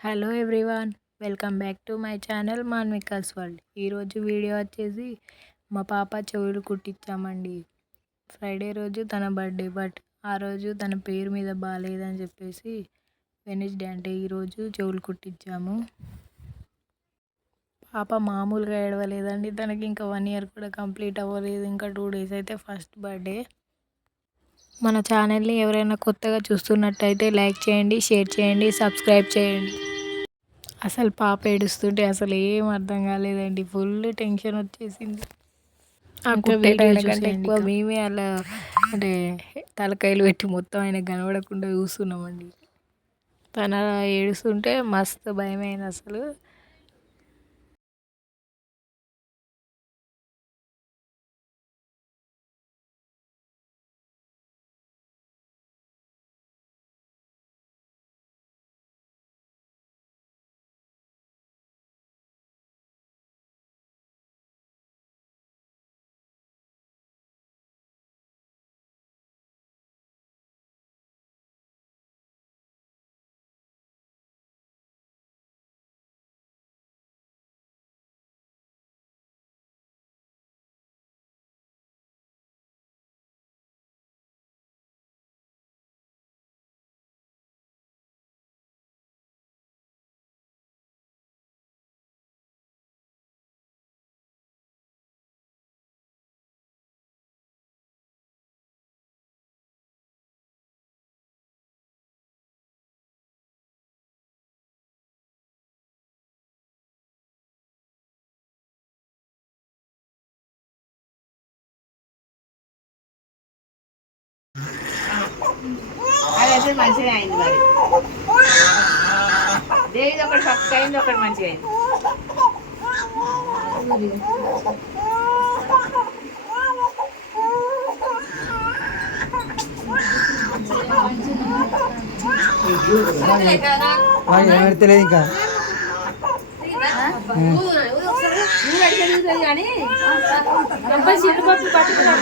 Hello everyone, welcome back to my channel Manvika's world. ఈరోజు video వచ్చేసి మా పాప చెవులు కుట్టించామండి. ఫ్రైడే రోజు తన బర్త్డే, బట్ ఆ రోజు తన పేరు మీద బాగాలేదని చెప్పేసి వెనస్డే అంటే ఈరోజు చెవులు కుట్టించాము. పాప మామూలుగా ఏడవలేదండి. తనకి ఇంకా 1 ఇయర్ కూడా కంప్లీట్ అవ్వలేదు. ఇంకా 2 డేస్ అయితే ఫస్ట్ బర్త్డే. మన ఛానల్ని ఎవరైనా కొత్తగా చూస్తున్నట్టయితే లైక్ చేయండి, షేర్ చేయండి, సబ్స్క్రైబ్ చేయండి. అసలు పాప ఏడుస్తుంటే అసలు ఏం అర్థం కాలేదండి. ఫుల్ టెన్షన్ వచ్చేసింది. ఆ కుట్టేటైన కంటే ఎక్కువ మేమే అలా అంటే తలకాయలు పెట్టి మొత్తం ఆయనకు కనబడకుండా చూస్తున్నామండి. తను అలా ఏడుస్తుంటే మస్తు భయమైంది అసలు. అదైతే మంచిగా అయింది. మరి దేవిది ఒకటి ఫస్ట్ అయింది, ఒకటి మంచిగా అయింది. తెలియదు ఇంకా కానీ చిట్టుపప్పు పట్టుకుంటే